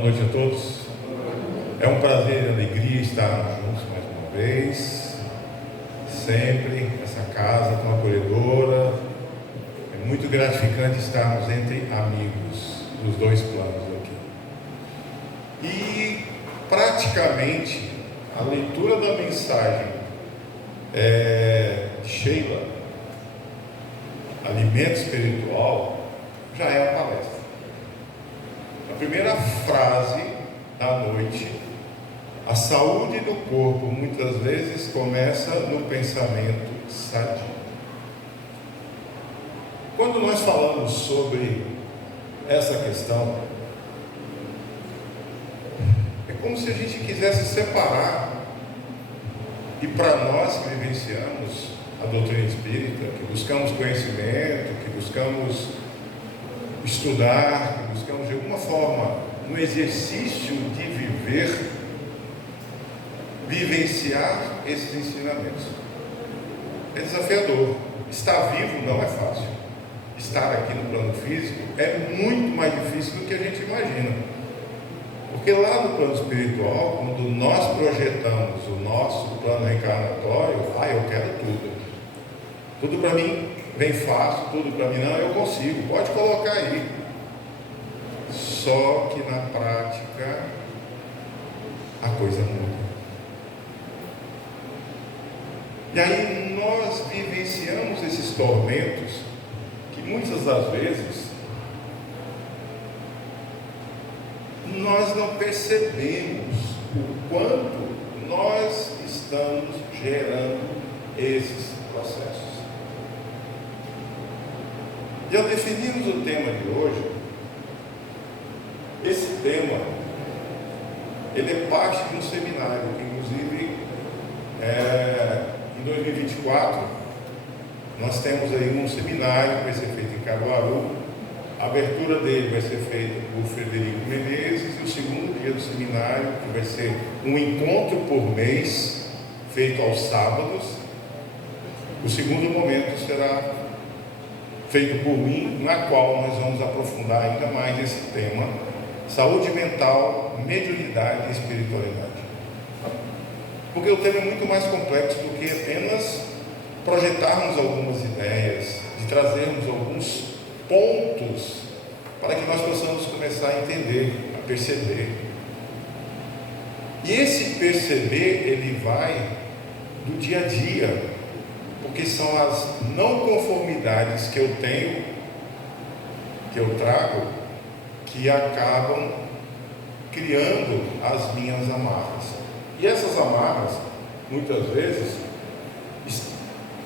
Boa noite a todos. É um prazer e alegria estarmos juntos mais uma vez. Sempre essa casa tão acolhedora. É muito gratificante estarmos entre amigos dos dois planos aqui. E praticamente a leitura da mensagem de Sheila, Alimento Espiritual, já é a palestra. A primeira frase da noite: a saúde do corpo muitas vezes começa no pensamento sadio. Quando nós falamos sobre essa questão, é como se a gente quisesse separar, e para nós que vivenciamos a doutrina espírita, que buscamos conhecimento, que buscamos estudar, que buscamos de alguma forma, no exercício de vivenciar esses ensinamentos. É desafiador. Estar vivo não é fácil. Estar aqui no plano físico é muito mais difícil do que a gente imagina. Porque lá no plano espiritual, quando nós projetamos o nosso plano reencarnatório, eu quero tudo. Tudo para mim vem fácil, tudo para mim não, eu consigo, pode colocar aí. Só que na prática a coisa muda. E aí nós vivenciamos esses tormentos que muitas das vezes nós não percebemos o quanto nós estamos gerando esses processos. E ao definirmos o tema de hoje, esse tema, ele é parte de um seminário, que inclusive em 2024, nós temos aí um seminário que vai ser feito em Caruaru. A abertura dele vai ser feita por Frederico Menezes, e o segundo dia do seminário, que vai ser um encontro por mês, feito aos sábados. O segundo momento será feito por mim, na qual nós vamos aprofundar ainda mais esse tema: saúde mental, mediunidade e espiritualidade. Porque o tema é muito mais complexo do que apenas projetarmos algumas ideias, de trazermos alguns pontos para que nós possamos começar a entender, a perceber. E esse perceber, ele vai do dia a dia, porque são as não conformidades que eu tenho, que eu trago, que acabam criando as minhas amarras. E essas amarras, muitas vezes,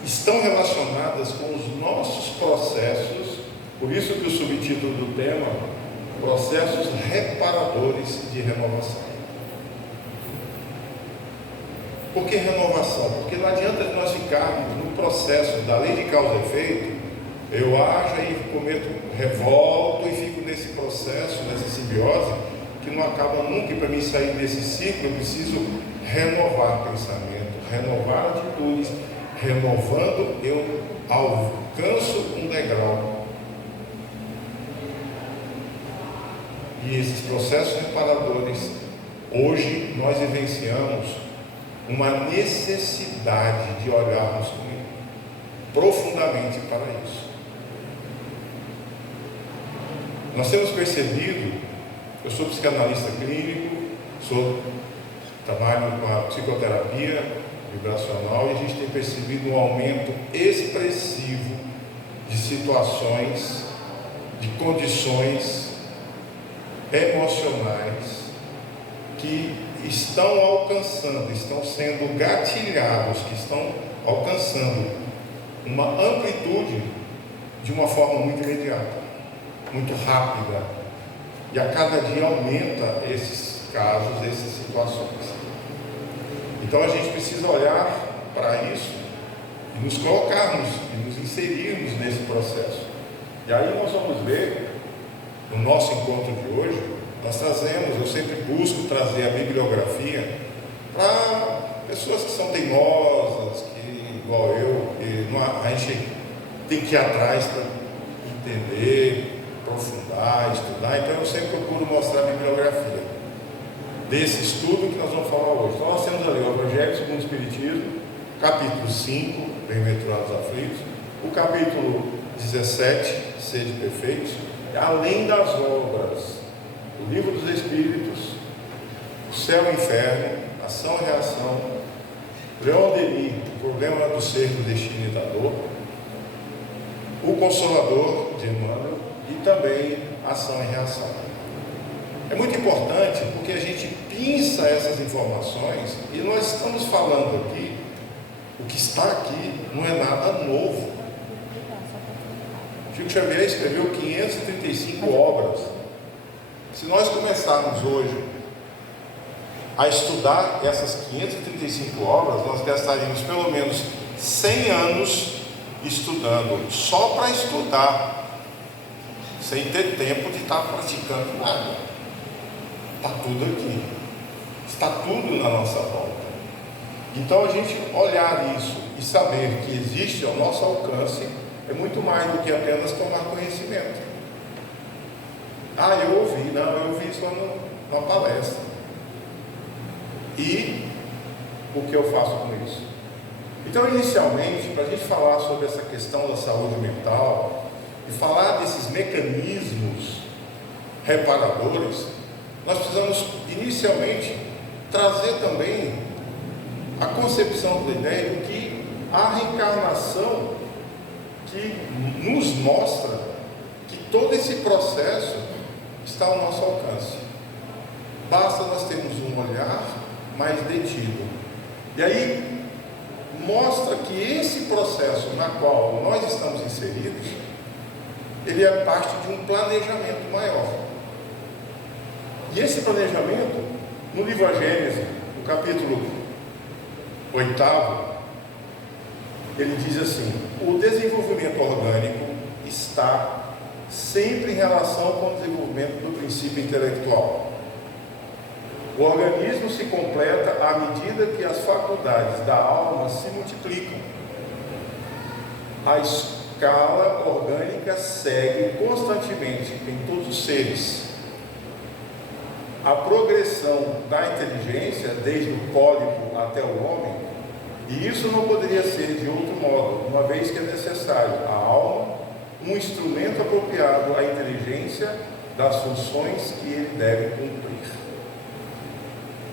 estão relacionadas com os nossos processos. Por isso que o subtítulo do tema: processos reparadores de renovação. Por que renovação? Porque não adianta nós ficarmos no processo da lei de causa e efeito. Eu ajo e cometo revolto e fico nesse processo, nessa simbiose, que não acaba nunca. E para mim sair desse ciclo, eu preciso renovar pensamento, renovar atitudes. Renovando, eu alcanço um degrau. E esses processos reparadores, hoje nós vivenciamos uma necessidade de olharmos profundamente para isso. Nós temos percebido, eu sou psicanalista clínico, trabalho com a psicoterapia vibracional, e a gente tem percebido um aumento expressivo de situações, de condições emocionais que estão alcançando, estão sendo gatilhados, que estão alcançando uma amplitude de uma forma muito imediata, muito rápida, e a cada dia aumenta esses casos, essas situações. Então a gente precisa olhar para isso e nos colocarmos e nos inserirmos nesse processo. E aí nós vamos ver, no nosso encontro de hoje, nós trazemos, eu sempre busco trazer a bibliografia para pessoas que são teimosas, que, igual eu, que a gente tem que ir atrás para entender, aprofundar, estudar. Então eu sempre procuro mostrar a bibliografia. desse estudo que nós vamos falar hoje. Então nós temos ali o Evangelho segundo o Espiritismo, capítulo 5, Bem-aventurados os aflitos, o capítulo 17, Sede perfeitos, além das obras, o Livro dos Espíritos, o Céu e o Inferno, Ação e Reação, Leon Denis, o Problema do Ser, do Destino e da Dor, o Consolador, de Emmanuel, e também Ação e Reação. É muito importante porque a gente pinça essas informações e nós estamos falando aqui, o que está aqui não é nada novo. Chico Xavier escreveu 535 obras. Se nós começarmos hoje a estudar essas 535 obras, nós gastaríamos pelo menos 100 anos estudando, só para estudar, sem ter tempo de estar praticando nada. Está tudo aqui, está tudo na nossa volta. Então a gente olhar isso e saber que existe ao nosso alcance é muito mais do que apenas tomar conhecimento. Eu ouvi isso lá numa palestra. E o que eu faço com isso? Então, inicialmente, para a gente falar sobre essa questão da saúde mental e falar desses mecanismos reparadores, nós precisamos, inicialmente, trazer também a concepção da ideia de que a reencarnação que nos mostra que todo esse processo está ao nosso alcance. Basta nós termos um olhar mais detido. E aí mostra que esse processo na qual nós estamos inseridos, ele é parte de um planejamento maior. E esse planejamento, no livro A Gênese, no capítulo 8º, ele diz assim: o desenvolvimento orgânico está sempre em relação com o desenvolvimento do princípio intelectual. O organismo se completa à medida que as faculdades da alma se multiplicam. A escala orgânica segue constantemente em todos os seres. A progressão da inteligência, desde o pólipo até o homem, e isso não poderia ser de outro modo, uma vez que é necessário a alma um instrumento apropriado à inteligência das funções que ele deve cumprir.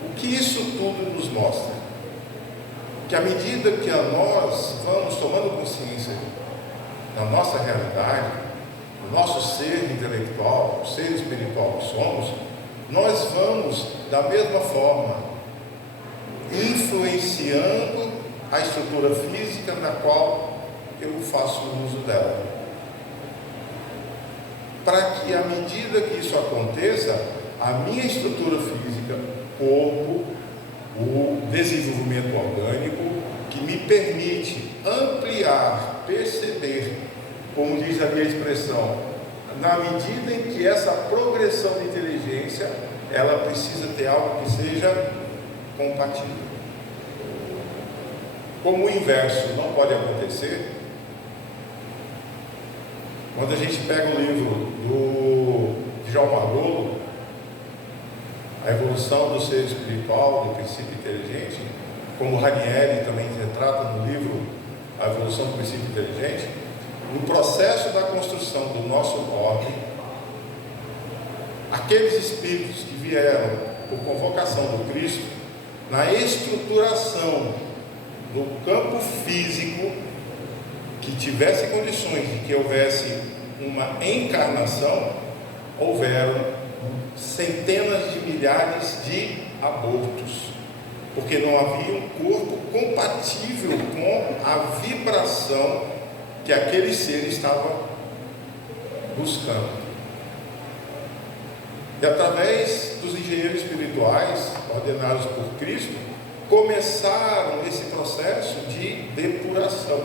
O que isso tudo nos mostra? Que à medida que nós vamos tomando consciência da nossa realidade, do nosso ser intelectual, o ser espiritual que somos, nós vamos, da mesma forma, influenciando a estrutura física na qual eu faço uso dela. Para que, à medida que isso aconteça, a minha estrutura física, corpo, o desenvolvimento orgânico, que me permite ampliar, perceber, como diz a minha expressão, na medida em que essa progressão de inteligência, ela precisa ter algo que seja compatível. Como o inverso não pode acontecer, quando a gente pega o livro de João Margolo, A Evolução do Ser Espiritual, do Princípio Inteligente, como Ranieri também retrata no livro A Evolução do Princípio Inteligente, no processo da construção do nosso ordem, aqueles espíritos que vieram por convocação do Cristo, na estruturação do campo físico, que tivesse condições de que houvesse uma encarnação, houveram centenas de milhares de abortos, porque não havia um corpo compatível com a vibração que aquele ser estava buscando. E através dos engenheiros espirituais, ordenados por Cristo, começaram esse processo de depuração.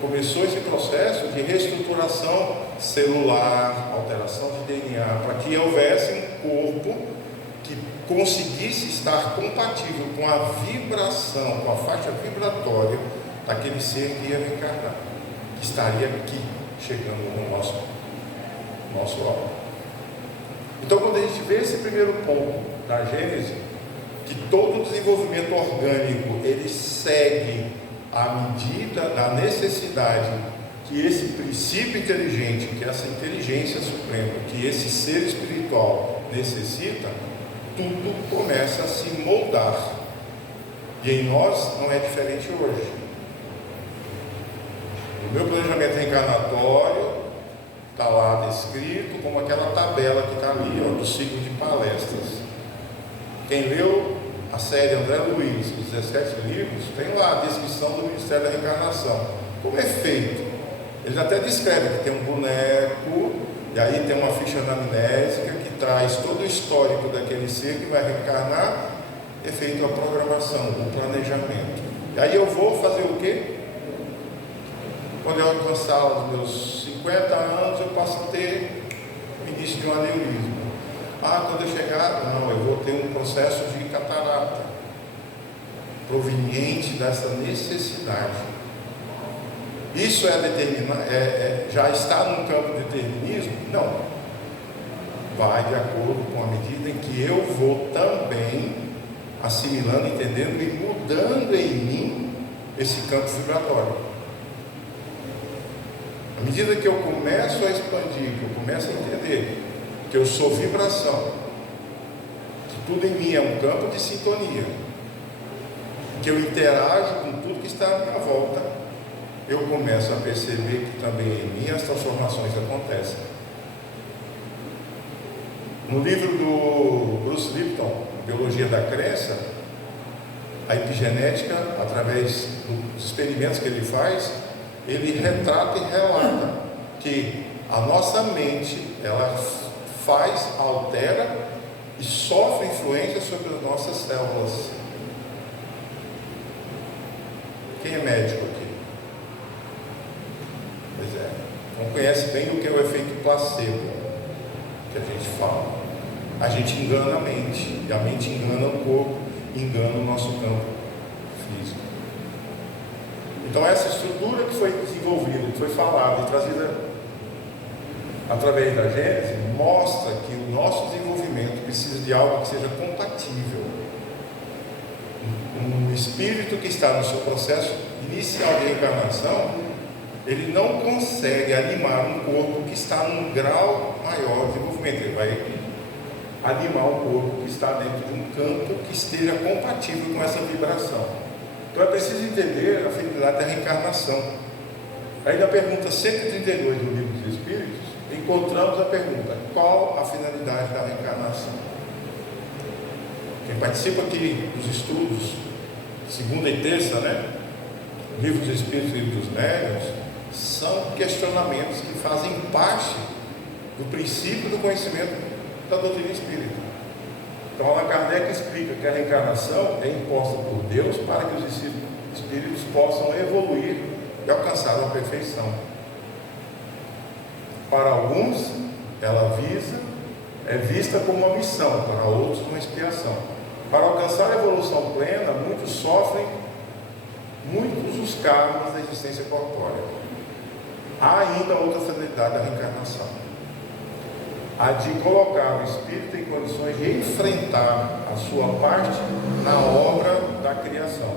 Começou esse processo de reestruturação celular, alteração de DNA, para que houvesse um corpo que conseguisse estar compatível com a vibração, com a faixa vibratória daquele ser que ia reencarnar, que estaria aqui, chegando no nosso órgão. Então, quando a gente vê esse primeiro ponto da Gênese, que todo o desenvolvimento orgânico ele segue à medida da necessidade que esse princípio inteligente, que essa inteligência suprema, que esse ser espiritual necessita, tudo começa a se moldar. E em nós não é diferente hoje. O meu planejamento reencarnatório está lá descrito como aquela tabela que está ali, ó, do ciclo de palestras. Quem leu a série André Luiz, os 17 livros, tem lá a descrição do Ministério da Reencarnação. Como é feito? Eles até descrevem que tem um boneco, e aí tem uma ficha anamnésica que traz todo o histórico daquele ser que vai reencarnar. É feita a programação, o planejamento. E aí eu vou fazer o quê? Quando eu alcançar os meus 50 anos, eu passo a ter o início de um aneurisma. Quando eu chegar, não, eu vou ter um processo de catarata, proveniente dessa necessidade. Isso já está num campo de determinismo? Não. Vai de acordo com a medida em que eu vou também assimilando, entendendo e mudando em mim esse campo vibratório. À medida que eu começo a expandir, que eu começo a entender que eu sou vibração, que tudo em mim é um campo de sintonia, que eu interajo com tudo que está à minha volta, eu começo a perceber que também em mim as transformações acontecem. No livro do Bruce Lipton, Biologia da Crença, a epigenética, através dos experimentos que ele faz, ele retrata e relata que a nossa mente, ela faz, altera e sofre influência sobre as nossas células. Quem é médico aqui? Pois é, não conhece bem o que é o efeito placebo, que a gente fala. A gente engana a mente, e a mente engana o corpo, engana o nosso campo físico. Então essa estrutura que foi desenvolvida, que foi falada e trazida através da Gênese, mostra que o nosso desenvolvimento precisa de algo que seja compatível. Um espírito que está no seu processo inicial de reencarnação, ele não consegue animar um corpo que está num grau maior de desenvolvimento. Ele vai animar um corpo que está dentro de um campo que esteja compatível com essa vibração. Então é preciso entender a finalidade da reencarnação. Aí na pergunta 132 do Livro dos Espíritos, encontramos a pergunta: qual a finalidade da reencarnação? Quem participa aqui dos estudos, segunda e terça, Livro dos Espíritos e Livro dos Médiuns, são questionamentos que fazem parte do princípio do conhecimento da doutrina espírita. Então Allan Kardec explica que a reencarnação é imposta por Deus para que os espíritos possam evoluir e alcançar a perfeição. Para alguns ela é vista como uma missão, para outros uma expiação. Para alcançar a evolução plena, muitos sofrem muitos os karmas da existência corpórea. Há ainda outra finalidade da reencarnação: a de colocar o espírito em condições de enfrentar a sua parte na obra da criação.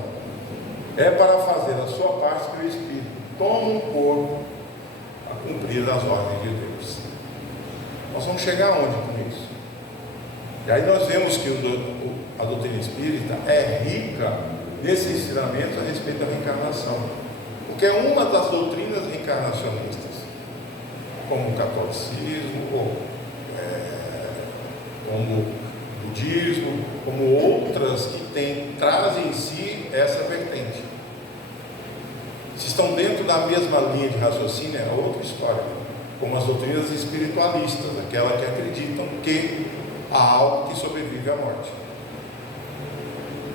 É para fazer a sua parte que o espírito toma um corpo a cumprir as ordens de Deus. Nós vamos chegar aonde com isso? E aí nós vemos que a doutrina espírita é rica nesses ensinamentos a respeito da reencarnação, porque é uma das doutrinas reencarnacionistas, como o catolicismo, como o budismo, como outras que trazem em si essa vertente. Se estão dentro da mesma linha de raciocínio, é outra história, como as doutrinas espiritualistas, aquelas que acreditam que há algo que sobrevive à morte.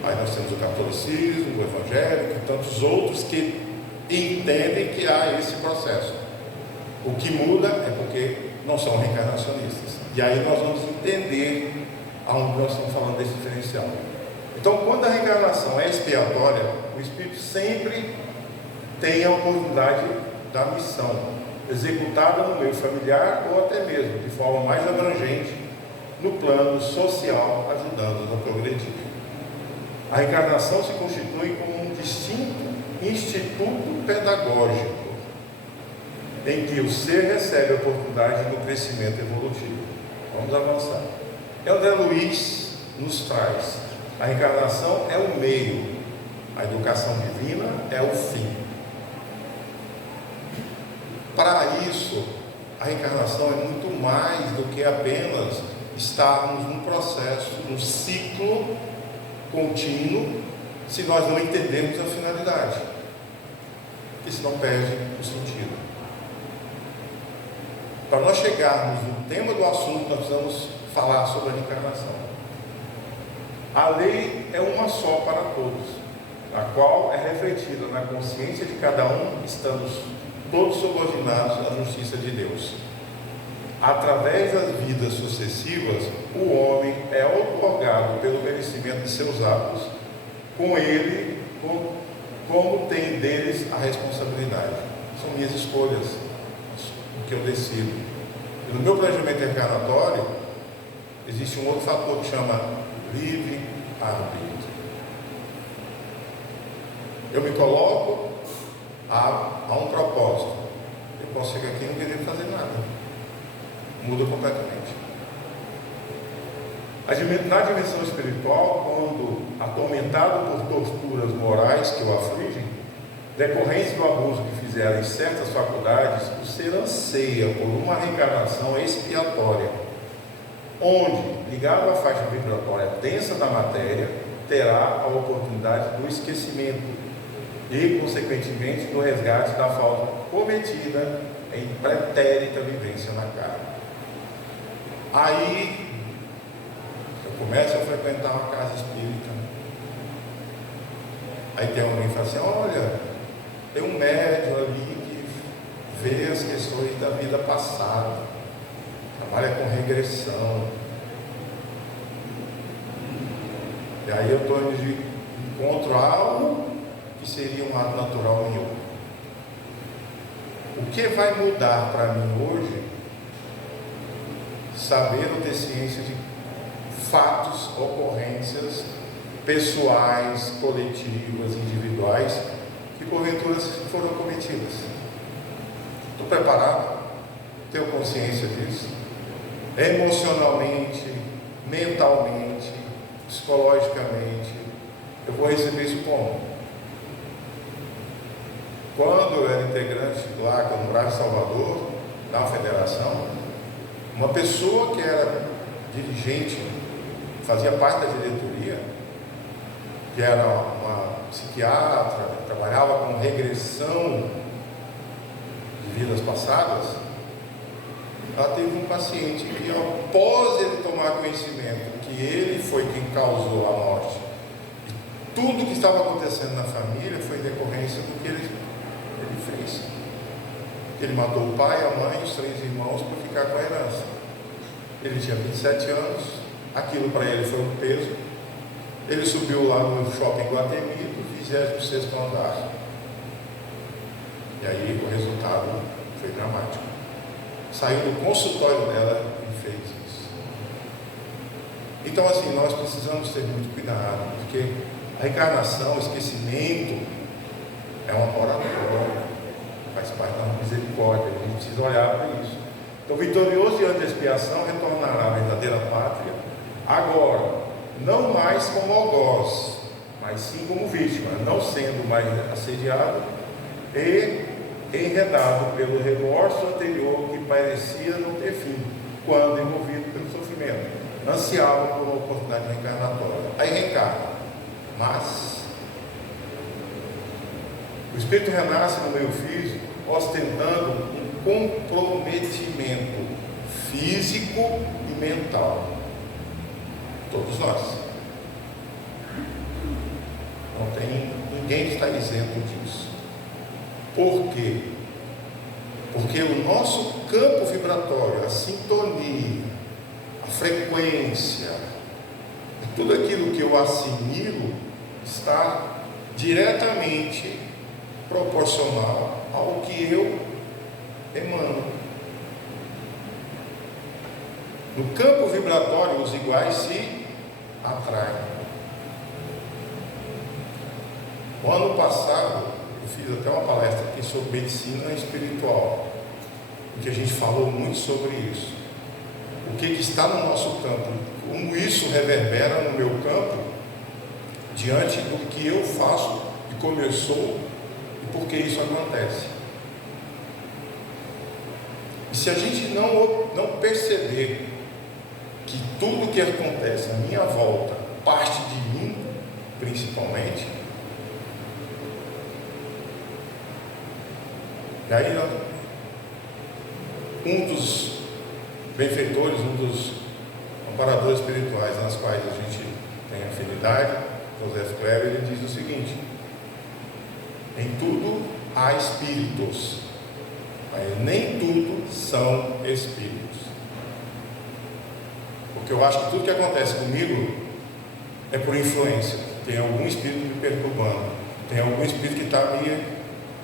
Aí nós temos o catolicismo, o evangélico e tantos outros que entendem que há esse processo. O que muda é porque não são reencarnacionistas. E aí nós vamos entender aonde nós estamos falando desse diferencial. Então, quando a reencarnação é expiatória, o espírito sempre tem a oportunidade da missão executada no meio familiar ou até mesmo de forma mais abrangente no plano social, ajudando-nos a progredir. A reencarnação se constitui como um distinto instituto pedagógico, em que o ser recebe a oportunidade do crescimento evolutivo. Vamos avançar. André Luiz nos traz: a reencarnação é o meio, a educação divina é o fim. Para isso, a reencarnação é muito mais do que apenas estarmos num processo, num ciclo contínuo, se nós não entendermos a finalidade, porque senão perde o sentido. Para nós chegarmos no tema do assunto, nós precisamos falar sobre a reencarnação. A lei é uma só para todos, a qual é refletida na consciência de cada um, estando todos subordinados à justiça de Deus. Através das vidas sucessivas, o homem é outorgado pelo merecimento de seus atos, com ele, como tem deles a responsabilidade. São minhas escolhas, o que eu decido. E no meu planejamento reencarnatório, existe um outro fator que chama livre-arbítrio. Eu me coloco a um propósito. Eu posso chegar aqui e não querer fazer nada. Muda completamente. Na dimensão espiritual, quando atormentado por torturas morais que o afligem, decorrência do abuso que fizeram em certas faculdades, o ser anseia por uma reencarnação expiatória, onde, ligado à faixa vibratória densa da matéria, terá a oportunidade do esquecimento e, consequentemente, do resgate da falta cometida em pretérita vivência na carne. Aí eu começo a frequentar uma casa espírita. Aí tem alguém que fala assim: olha, tem um médium ali que vê as questões da vida passada, trabalha com regressão. E aí eu estou de encontro a algo que seria um ato natural meu. O que vai mudar para mim hoje? Saber ou ter ciência de fatos, ocorrências pessoais, coletivas, individuais, que porventura foram cometidas. Estou preparado? Tenho consciência disso? Emocionalmente, mentalmente, psicologicamente, eu vou receber isso como? Quando eu era integrante lá, no Brás de Salvador, da federação, uma pessoa que era dirigente, fazia parte da diretoria, que era uma psiquiatra, trabalhava com regressão de vidas passadas, ela teve um paciente que, após ele tomar conhecimento que ele foi quem causou a morte, e tudo que estava acontecendo na família foi decorrência do que ele fez. Ele matou o pai, a mãe e os 3 irmãos para ficar com a herança. Ele tinha 27 anos, aquilo para ele foi um peso. Ele subiu lá no shopping Guatemi, do 26º andar. E aí o resultado foi dramático. Saiu do consultório dela e fez isso. Então, assim, nós precisamos ter muito cuidado, porque a reencarnação, o esquecimento, é uma moratória, faz parte da misericórdia, a gente precisa olhar para isso. Então, vitorioso diante da expiação, retornará à verdadeira pátria, agora, não mais como algoz, mas sim como vítima, não sendo mais assediado e enredado pelo remorso anterior que parecia não ter fim, quando envolvido pelo sofrimento, ansiava por uma oportunidade reencarnatória. Aí reencarna, mas o espírito renasce no meio físico, ostentando um comprometimento físico e mental. Todos nós. Não tem ninguém que está isento disso. Por quê? Porque o nosso campo vibratório, a sintonia, a frequência, tudo aquilo que eu assimilo está diretamente proporcional ao que eu emano. No campo vibratório, os iguais se atraem. O ano passado, eu fiz até uma palestra aqui sobre medicina espiritual, em que a gente falou muito sobre isso. O que está no nosso campo, como isso reverbera no meu campo, diante do que eu faço e como eu sou, e por que isso acontece. E se a gente não perceber que tudo que acontece à minha volta parte de mim, principalmente, e aí um dos benfeitores, um dos amparadores espirituais nas quais a gente tem afinidade, José Kleber, ele diz o seguinte: em tudo há espíritos, mas nem tudo são espíritos. Porque eu acho que tudo que acontece comigo é por influência. Tem algum espírito me perturbando, tem algum espírito que está me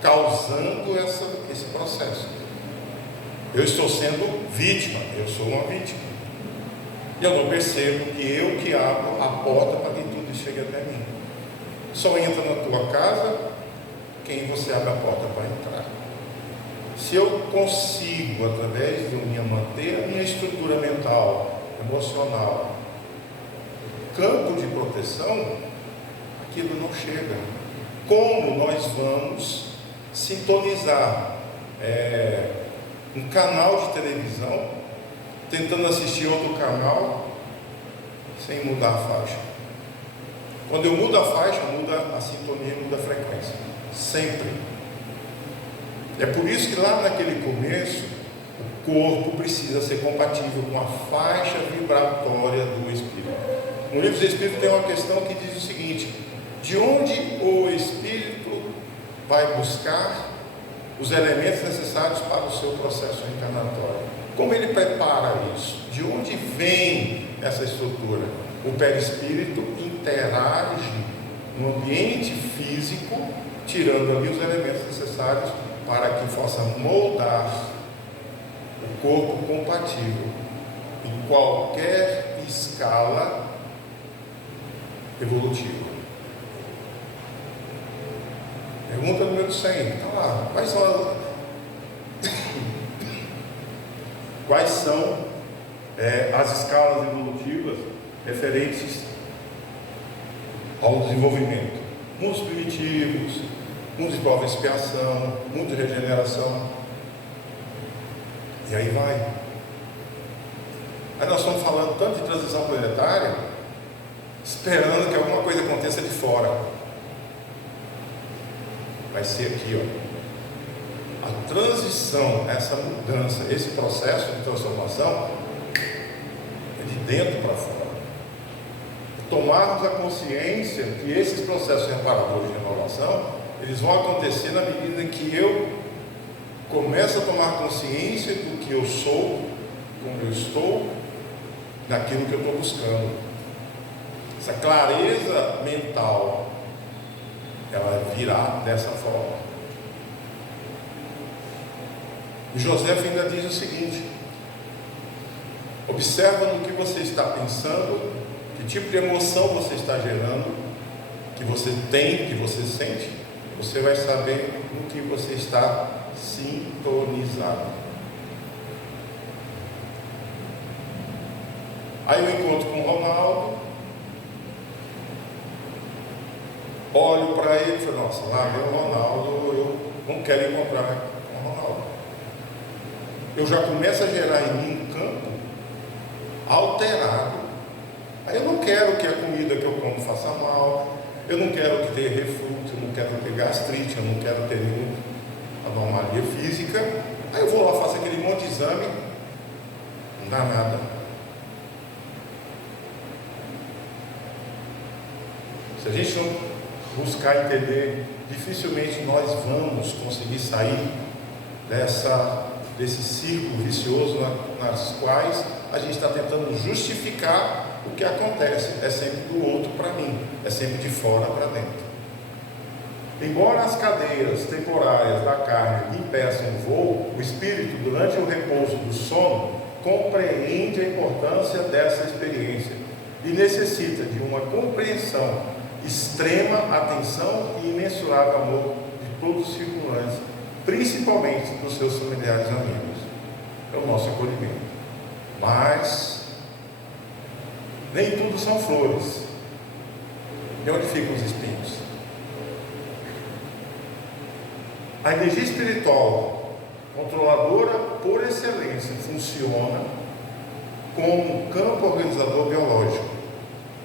causando esse processo. Eu estou sendo vítima, eu sou uma vítima. E eu não percebo que eu que abro a porta para que tudo chegue até mim. Só entra na tua casa quem você abre a porta para entrar. Se eu consigo, através de manter a minha estrutura mental, emocional, campo de proteção, aquilo não chega. Como nós vamos sintonizar um canal de televisão, tentando assistir outro canal, sem mudar a faixa? Quando eu mudo a faixa, muda a sintonia, muda a frequência, sempre. É por isso que lá naquele começo, o corpo precisa ser compatível com a faixa vibratória do espírito. No livro dos Espíritos tem uma questão que diz o seguinte: de onde o espírito vai buscar os elementos necessários para o seu processo reencarnatório? Como ele prepara isso? De onde vem essa estrutura? O perispírito interage no ambiente físico, tirando ali os elementos necessários para que possa moldar o corpo compatível em qualquer escala evolutiva. Pergunta número 100, está lá. Quais são as escalas evolutivas referentes ao desenvolvimento? Mundos primitivos, mundos de prova e expiação, mundos de regeneração. E aí vai. Aí nós estamos falando tanto de transição planetária, esperando que alguma coisa aconteça de fora. Vai ser aqui, ó. A transição, essa mudança, esse processo de transformação é de dentro para fora. Tomarmos a consciência que esses processos reparadores de renovação, eles vão acontecer na medida que eu começo a tomar consciência do que eu sou, como eu estou, daquilo que eu estou buscando. Essa clareza mental, ela virá dessa forma. E José ainda diz o seguinte: observa no que você está pensando, que tipo de emoção você está gerando, que você tem, que você sente, você vai saber no que você está sintonizado. Aí eu encontro com o Ronaldo, olho para ele e falo: nossa, lá vem o Ronaldo, eu não quero encontrar com o Ronaldo. Eu já começo a gerar em mim um campo alterado. Aí eu não quero que a comida que eu como faça mal, eu não quero que tenha refluxo, eu não quero ter gastrite, eu não quero ter nenhuma anomalia física. Aí eu vou lá, faço aquele monte de exame, não dá nada. Se a gente não buscar entender, dificilmente nós vamos conseguir sair desse círculo vicioso nas quais a gente está tentando justificar o que acontece. É sempre do outro para mim, é sempre de fora para dentro. Embora as cadeias temporárias da carne impeçam o voo, o espírito, durante o repouso do sono, compreende a importância dessa experiência e necessita de uma compreensão, extrema atenção e imensurável amor de todos os circunstantes, principalmente dos seus familiares e amigos. É o nosso acolhimento. Mas nem tudo são flores. E onde ficam os espinhos? A energia espiritual, controladora por excelência, funciona como um campo organizador biológico,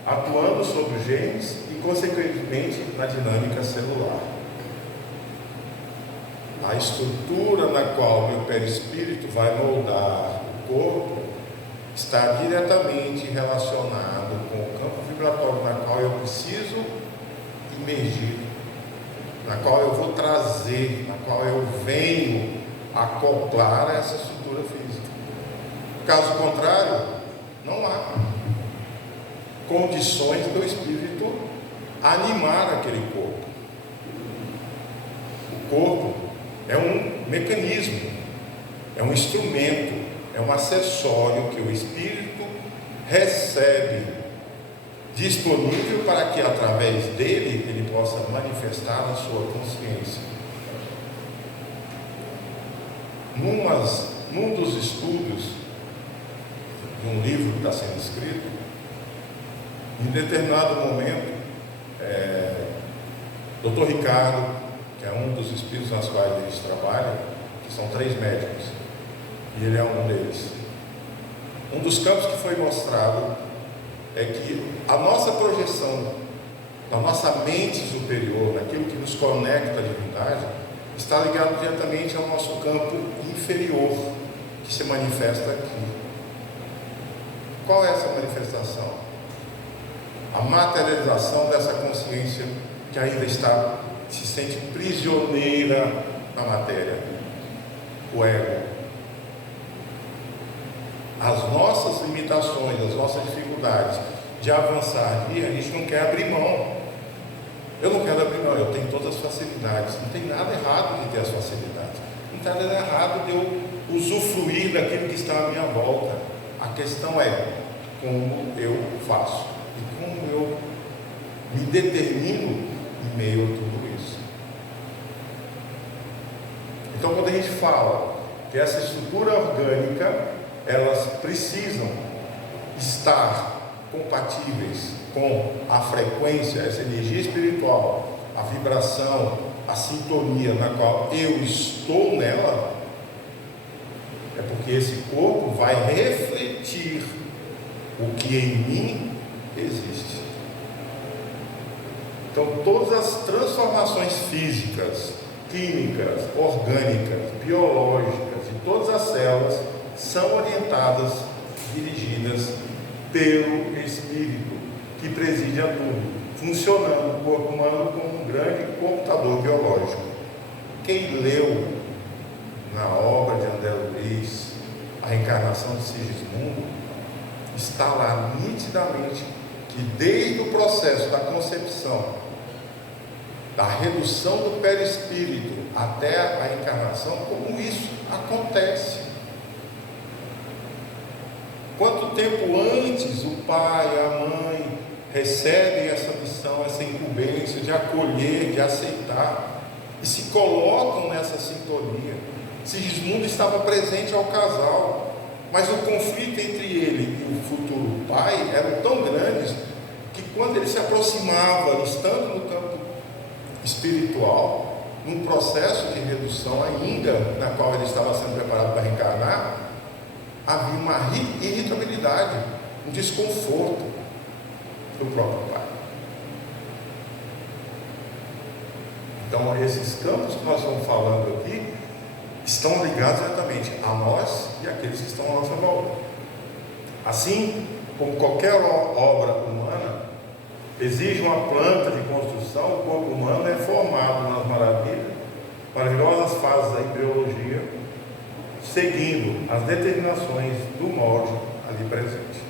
atuando sobre os genes e, consequentemente, na dinâmica celular. A estrutura na qual o meu perispírito vai moldar o corpo está diretamente relacionado com o campo vibratório na qual eu preciso imergir, na qual eu vou trazer, na qual eu venho acoplar a essa estrutura física. Caso contrário, não há condições do espírito animar aquele corpo. O corpo é um mecanismo, é um instrumento, é um acessório que o espírito recebe disponível para que através dele ele possa manifestar a sua consciência. Num dos estudos de um livro que está sendo escrito, em determinado momento, Dr. Ricardo, que é um dos espíritos nas quais eles trabalham, que são 3 médicos, e ele é um deles. Um dos campos que foi mostrado é que a nossa projeção da nossa mente superior, naquilo que nos conecta à divindade, está ligado diretamente ao nosso campo inferior, que se manifesta aqui. Qual é essa manifestação? A materialização dessa consciência que ainda se sente prisioneira na matéria, o ego. As nossas limitações, as nossas dificuldades de avançar, e a gente não quer abrir mão. Eu não quero abrir mão, eu tenho todas as facilidades. Não tem nada errado de ter as facilidades. Não tem nada errado de eu usufruir daquilo que está à minha volta. A questão é como eu faço e como eu me determino em meio a tudo isso. Então, quando a gente fala que essa estrutura orgânica, elas precisam estar compatíveis com a frequência, essa energia espiritual, a vibração, a sintonia na qual eu estou nela, é porque esse corpo vai refletir o que em mim existe. Então, todas as transformações físicas, químicas, orgânicas, biológicas de todas as células são orientadas, dirigidas pelo Espírito, que preside a tudo, funcionando o corpo humano como um grande computador biológico. Quem leu na obra de André Luiz A Reencarnação de Sigismundo, está lá nitidamente que desde o processo da concepção, da redução do perispírito até a encarnação, como isso acontece. Quanto tempo antes o pai, a mãe recebem essa missão, essa incumbência de acolher, de aceitar, e se colocam nessa sintonia. Sigismundo estava presente ao casal, mas o conflito entre ele e o futuro pai eram tão grandes que quando ele se aproximava, estando no campo espiritual, num processo de redução ainda, na qual ele estava sendo preparado para reencarnar, havia uma irritabilidade, um desconforto do próprio pai. Então, esses campos que nós estamos falando aqui estão ligados diretamente a nós e àqueles que estão à nossa volta. Assim como qualquer obra humana exige uma planta de construção, o corpo humano é formado nas maravilhosas fases da embriologia, seguindo as determinações do molde ali presente.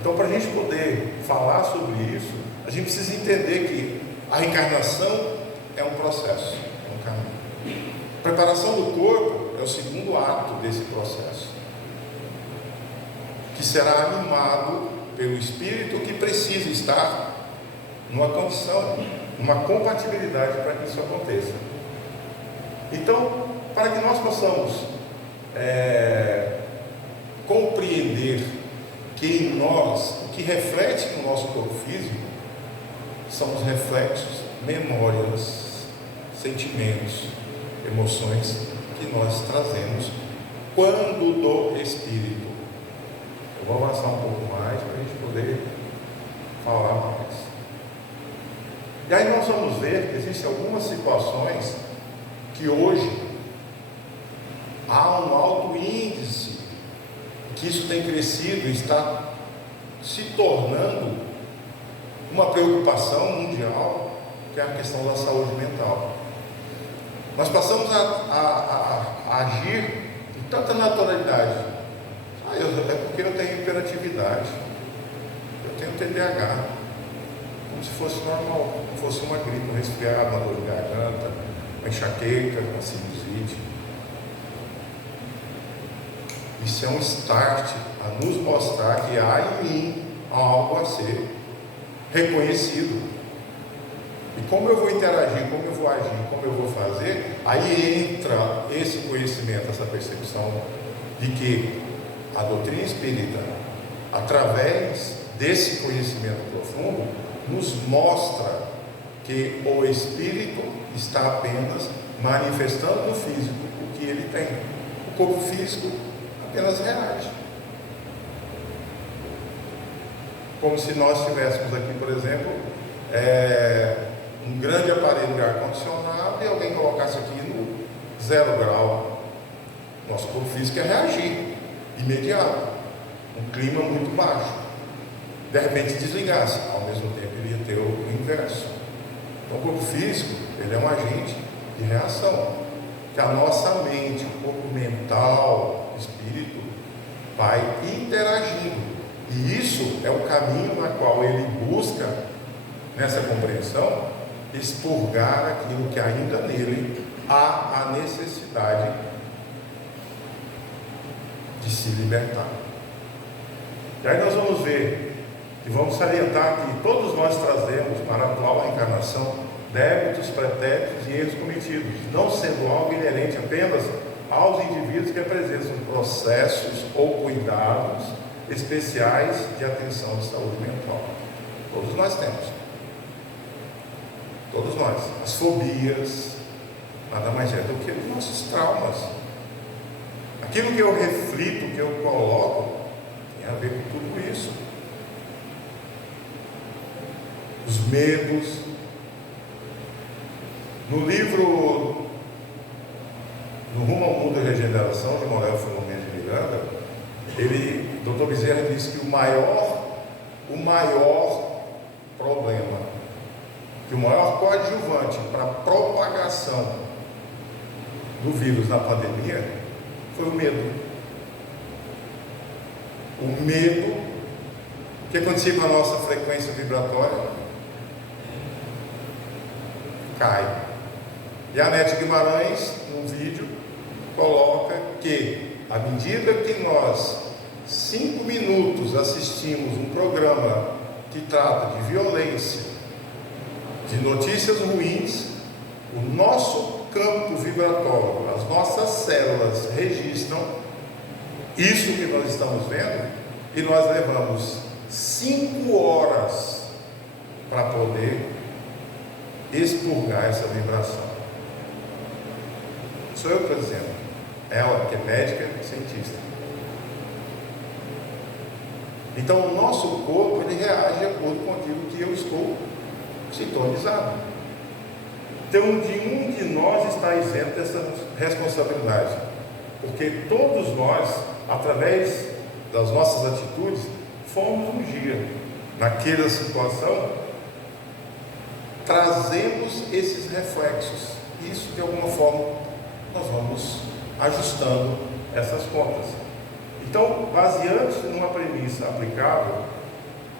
Então, para a gente poder falar sobre isso, a gente precisa entender que a reencarnação é um processo, é um caminho. A preparação do corpo é o segundo ato desse processo. que será animado pelo Espírito, que precisa estar numa condição, numa compatibilidade para que isso aconteça. Então, para que nós possamos compreender que em nós, o que reflete no nosso corpo físico, são os reflexos, memórias, sentimentos, emoções que nós trazemos quando do Espírito. Eu vou avançar um pouco mais para a gente poder falar mais. E aí nós vamos ver que existem algumas situações que hoje há um alto índice, que isso tem crescido e está se tornando uma preocupação mundial, que é a questão da saúde mental. Nós passamos a agir com tanta naturalidade. É porque eu tenho hiperatividade, eu tenho TDAH, como se fosse normal, como fosse uma gripe, um resfriado, uma dor de garganta, uma enxaqueca, uma sinusite. Isso é um start a nos mostrar que há em mim algo a ser reconhecido. E como eu vou interagir, como eu vou agir, como eu vou fazer, aí entra esse conhecimento, essa percepção de que a doutrina espírita, através desse conhecimento profundo, nos mostra que o espírito está apenas manifestando no físico o que ele tem. O corpo físico apenas reage. Como se nós tivéssemos aqui, por exemplo, um grande aparelho de ar-condicionado e alguém colocasse aqui no 0 grau. Nosso corpo físico é reagir imediato, um clima muito baixo. De repente desligasse, ao mesmo tempo ele ia ter o inverso. Então o corpo físico, ele é um agente de reação, que a nossa mente, o corpo mental, o espírito, vai interagindo. E isso é o caminho na qual ele busca, nessa compreensão, expurgar aquilo que ainda nele há a necessidade de se libertar. E aí nós vamos ver, e vamos salientar que todos nós trazemos para a atual encarnação débitos, pretéritos e erros cometidos, não sendo algo inerente apenas aos indivíduos que apresentam processos ou cuidados especiais de atenção de saúde mental. Todos nós temos. Todos nós. As fobias nada mais é do que os nossos traumas. Aquilo que eu reflito, que eu coloco, tem a ver com tudo isso. Os medos. No livro No Rumo ao Mundo e Regeneração, de Manuel Filomeno de Miranda, Dr. Bezerra disse que o maior problema, que o maior coadjuvante para a propagação do vírus na pandemia foi o medo. O medo, o que acontecia com a nossa frequência vibratória? Cai. E a Nete Guimarães, num vídeo, coloca que, à medida que nós, 5 minutos, assistimos um programa que trata de violência, de notícias ruins, o nosso campo vibratório, as nossas células registram isso que nós estamos vendo, e nós levamos 5 horas para poder expurgar essa vibração. Sou eu que estou dizendo, ela que é médica e cientista. Então o nosso corpo, ele reage de acordo com aquilo que eu estou sintonizado. Então nenhum de nós está isento dessa responsabilidade, porque todos nós, através das nossas atitudes, fomos um dia naquela situação, trazemos esses reflexos. Isso, de alguma forma, nós vamos ajustando essas contas. Então, baseando-se numa premissa aplicável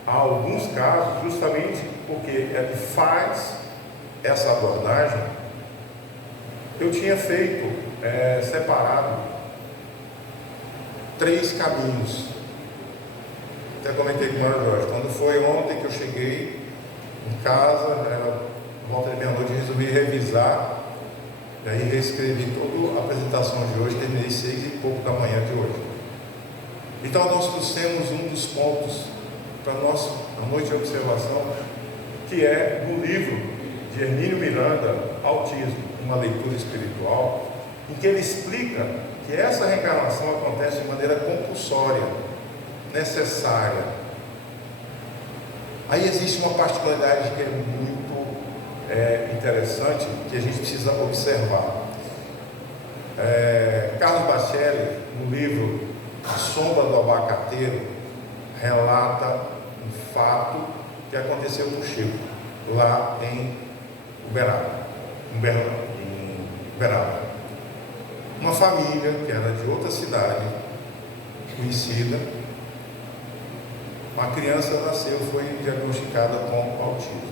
a alguns casos, justamente porque ele faz essa abordagem, eu tinha feito separado 3 caminhos até comentei com o Mário Jorge, quando foi ontem que eu cheguei em casa, era volta de meia-noite, resolvi revisar, e aí reescrevi toda a apresentação de hoje, terminei 6 e pouco da manhã de hoje. Então nós trouxemos um dos pontos para a nossa noite de observação, que é no livro de Hermínio Miranda, Autismo, uma leitura espiritual, em que ele explica que essa reencarnação acontece de maneira compulsória, necessária. Aí existe uma particularidade que é muito interessante, que a gente precisa observar. Carlos Bacelli, no livro A Sombra do Abacateiro, relata um fato que aconteceu com o Chico, lá em Uberaba. Uma família que era de outra cidade, conhecida, uma criança nasceu, foi diagnosticada com autismo.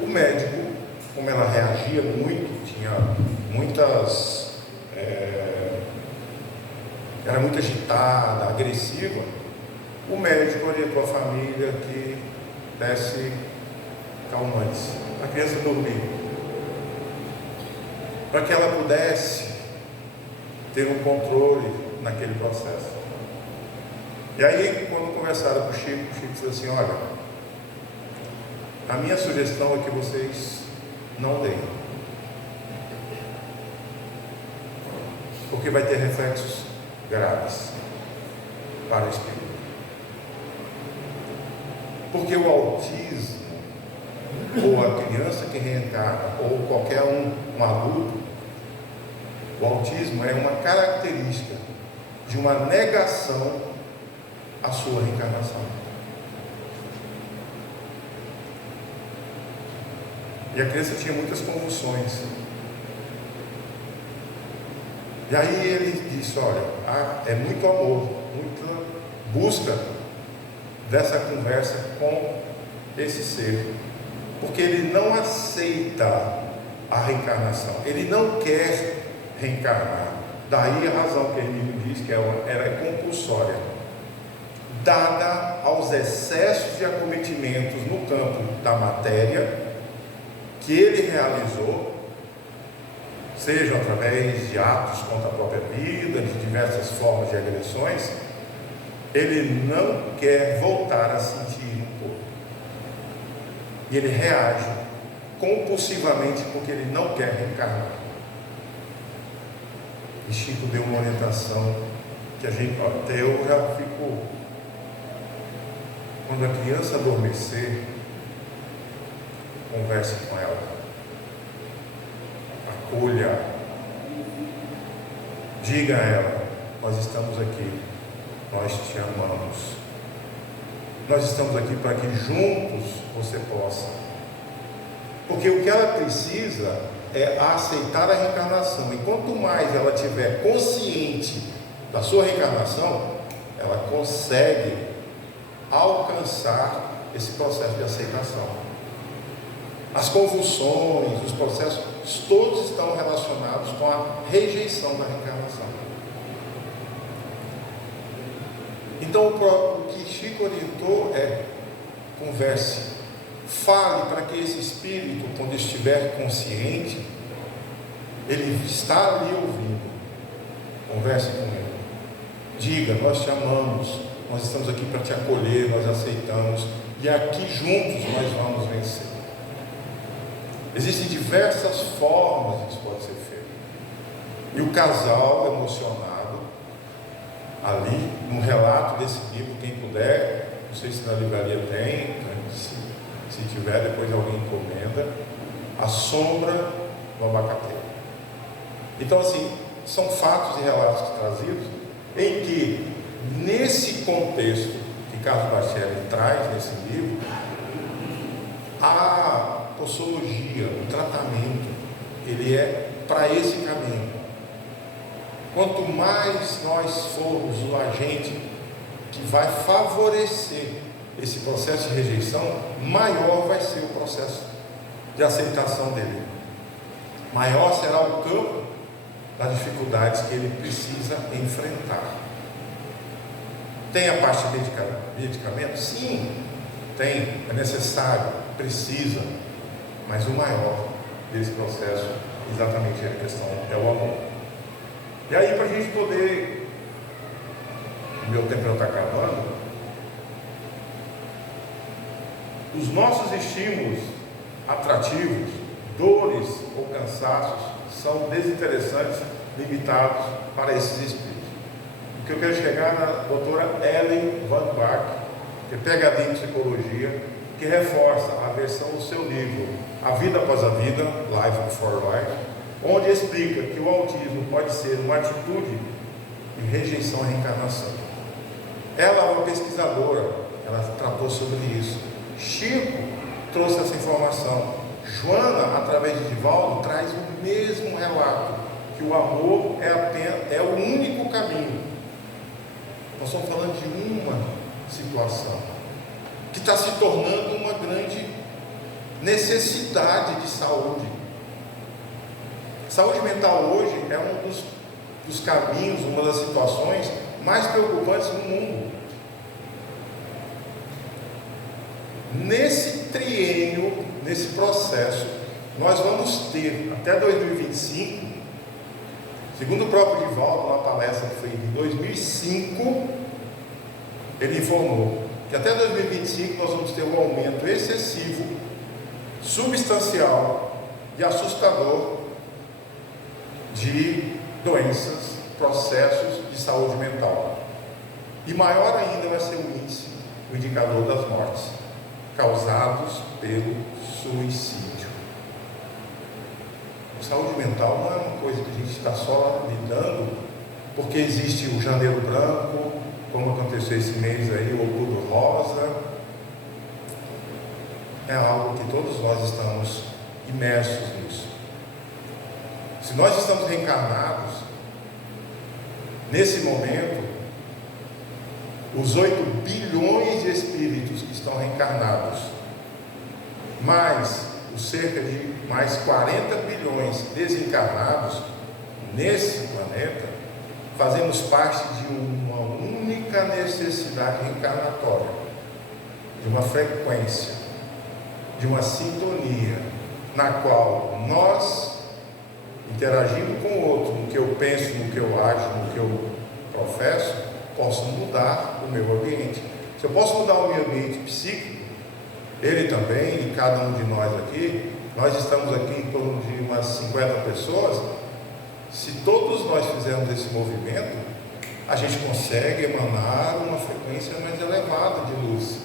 O médico, como ela reagia muito, tinha muitas... era muito agitada, agressiva, o médico orientou a família que desse calmantes, para a criança dormir, para que ela pudesse ter um controle naquele processo. E aí, quando conversaram com o Chico disse assim: olha, a minha sugestão é que vocês não deem, porque vai ter reflexos graves para o espírito. Porque o autismo, ou a criança que reencarna, ou qualquer um adulto, o autismo é uma característica de uma negação à sua reencarnação. E a criança tinha muitas convulsões. E aí ele disse: olha, é muito amor, muita busca dessa conversa com esse ser, porque ele não aceita a reencarnação, ele não quer reencarnar. Daí a razão que ele diz que era compulsória, dada aos excessos de acometimentos no campo da matéria que ele realizou, seja através de atos contra a própria vida, de diversas formas de agressões. Ele não quer voltar a sentir um corpo, e ele reage compulsivamente porque ele não quer reencarnar. E Chico deu uma orientação que a gente, até eu já fico, quando a criança adormecer, converse com ela, acolha, diga a ela: nós estamos aqui, nós te amamos, nós estamos aqui para que juntos você possa, porque o que ela precisa é aceitar a reencarnação, e quanto mais ela tiver consciente da sua reencarnação, ela consegue alcançar esse processo de aceitação. As convulsões, os processos, todos estão relacionados com a rejeição da reencarnação. Então o que Chico orientou é: converse, fale, para que esse espírito, quando estiver consciente, ele está ali ouvindo. Converse com ele, diga: nós te amamos, nós estamos aqui para te acolher, nós aceitamos, e aqui juntos nós vamos vencer. Existem diversas formas que isso pode ser feito. E o casal emocionado, ali, no relato desse livro, quem puder, não sei se na livraria tem, se tiver, depois alguém encomenda, A Sombra do Abacateiro. Então, assim, são fatos e relatos trazidos em que, nesse contexto que Carlos Bacelli traz nesse livro, a posologia, o tratamento, ele é para esse caminho. Quanto mais nós formos o agente que vai favorecer esse processo de rejeição, maior vai ser o processo de aceitação dele, maior será o campo das dificuldades que ele precisa enfrentar. Tem a parte de medicamento? Sim, tem, é necessário, precisa, mas o maior desse processo, exatamente a questão, é o amor. E aí, para a gente poder, o meu tempo já está acabando, os nossos estímulos atrativos, dores ou cansaços, são desinteressantes, limitados para esses espíritos. O que eu quero chegar na doutora Ellen Van Bach, que é PhD em psicologia, que reforça a versão do seu livro A Vida Após a Vida, Life Before Life, onde explica que o autismo pode ser uma atitude de rejeição à reencarnação. Ela é uma pesquisadora, ela tratou sobre isso. Chico trouxe essa informação. Joana, através de Divaldo, traz o mesmo relato, que o amor é o único caminho. Nós estamos falando de uma situação que está se tornando uma grande necessidade de saúde. Saúde mental hoje é um dos caminhos, uma das situações mais preocupantes no mundo. Nesse triênio, nesse processo, nós vamos ter até 2025, segundo o próprio Divaldo, na palestra que foi em 2005, ele informou que até 2025 nós vamos ter um aumento excessivo, substancial e assustador de doenças, processos de saúde mental. E maior ainda vai ser o índice, o indicador das mortes causados pelo suicídio. A saúde mental não é uma coisa que a gente está só lidando porque existe o janeiro branco, como aconteceu esse mês aí, o outubro rosa. É algo que todos nós estamos imersos nisso. Se nós estamos reencarnados, nesse momento, os 8 bilhões de espíritos que estão reencarnados, mais os cerca de mais 40 bilhões desencarnados nesse planeta, fazemos parte de uma única necessidade reencarnatória, de uma frequência, de uma sintonia, na qual nós, interagindo com o outro, no que eu penso, no que eu acho, no que eu professo, posso mudar o meu ambiente. Se eu posso mudar o meu ambiente psíquico, ele também, e cada um de nós aqui, nós estamos aqui em torno de umas 50 pessoas. Se todos nós fizermos esse movimento, a gente consegue emanar uma frequência mais elevada de luz.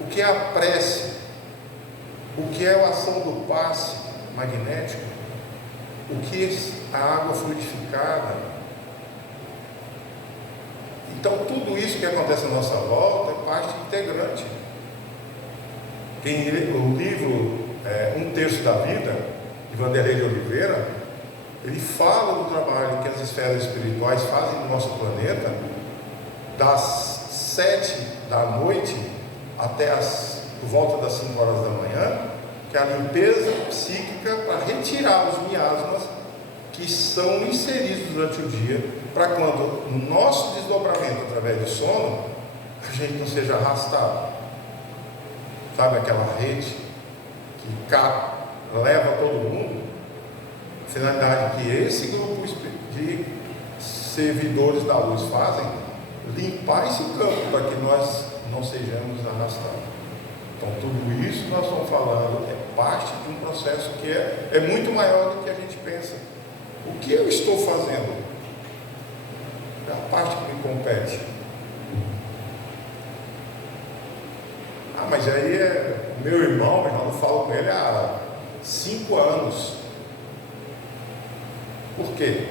O que é a prece? O que é a ação do passe magnético? O que é a água fluidificada? Então, tudo isso que acontece à nossa volta é parte integrante. O livro Um Terço da Vida, de Vanderlei de Oliveira, ele fala do trabalho que as esferas espirituais fazem no nosso planeta, das 7 da noite até por volta das 5 horas da manhã, que é a limpeza psíquica para retirar os miasmas que são inseridos durante o dia, para quando no nosso desdobramento através do sono, a gente não seja arrastado. Sabe aquela rede que leva todo mundo? A finalidade que esse grupo de servidores da luz fazem, limpar esse campo para que nós não sejamos arrastados. Então tudo isso nós estamos falando é parte de um processo que é muito maior do que a gente pensa. O que eu estou fazendo? É a parte que me compete. Mas aí é meu irmão, eu não falo com ele há 5 anos. Por quê?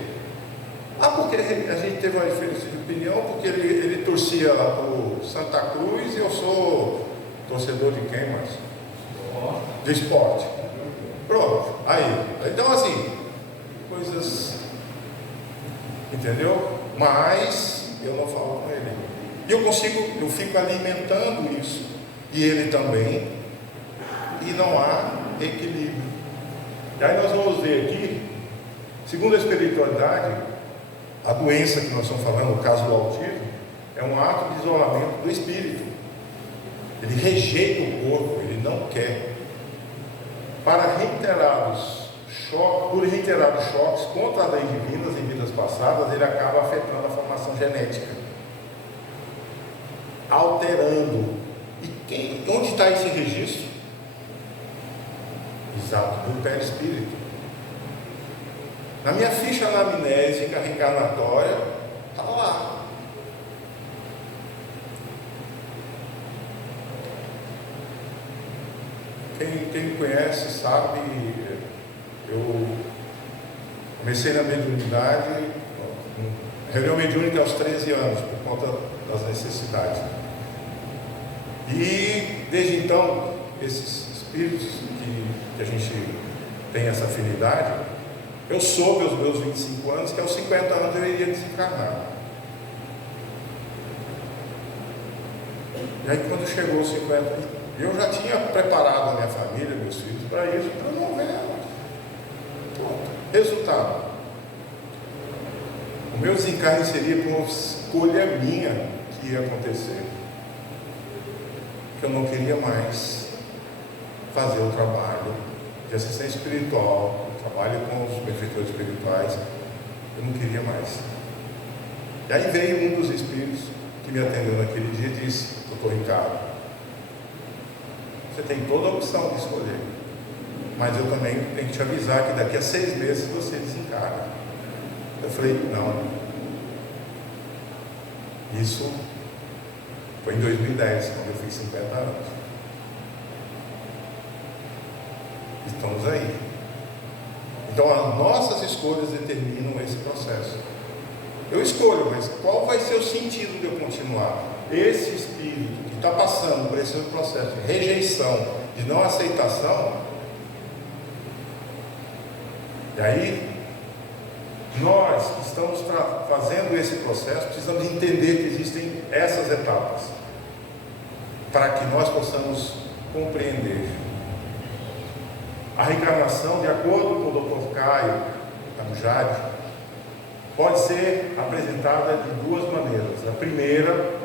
Porque a gente teve uma diferença de opinião, porque ele torcia o Santa Cruz e eu sou torcedor de quem mais? De esporte. Pronto. Aí. Então assim, coisas, entendeu? Mas eu não falo com ele. E eu fico alimentando isso. E ele também. E não há equilíbrio. E aí nós vamos ver aqui, segundo a espiritualidade, a doença que nós estamos falando, o caso do autismo, é um ato de isolamento do espírito. Ele rejeita o corpo, ele não quer. Para reiterados choques, por reiterados choques contra as leis divinas em vidas passadas, ele acaba afetando a formação genética, alterando. E onde está esse registro? Exato, no perispírito. Na minha ficha anamnésica reencarnatória, estava lá. Quem me conhece sabe, eu comecei na mediunidade, reunião mediúnica aos 13 anos, por conta das necessidades. E desde então, esses espíritos que a gente tem essa afinidade, eu soube aos meus 25 anos que aos 50 anos eu iria desencarnar. E aí quando chegou aos 50, eu já tinha preparado a minha família, meus filhos, para isso, para não ver. Resultado: o meu desencarne seria por uma escolha minha que ia acontecer, que eu não queria mais fazer o trabalho de assistência espiritual, o trabalho com os benfeitores espirituais, eu não queria mais. E aí veio um dos espíritos que me atendeu naquele dia e disse: Dr. Ricardo, você tem toda a opção de escolher, mas eu também tenho que te avisar que daqui a 6 meses você desencarna. Eu falei: não. Isso foi em 2010, quando eu fiz 50 anos. Estamos aí. Então as nossas escolhas determinam esse processo. Eu escolho, mas qual vai ser o sentido de eu continuar? Esse espírito que está passando por esse processo de rejeição, de não aceitação, e aí nós que estamos fazendo esse processo precisamos entender que existem essas etapas para que nós possamos compreender. A reencarnação, de acordo com o Dr. Caio Anujade, pode ser apresentada de 2 maneiras. A primeira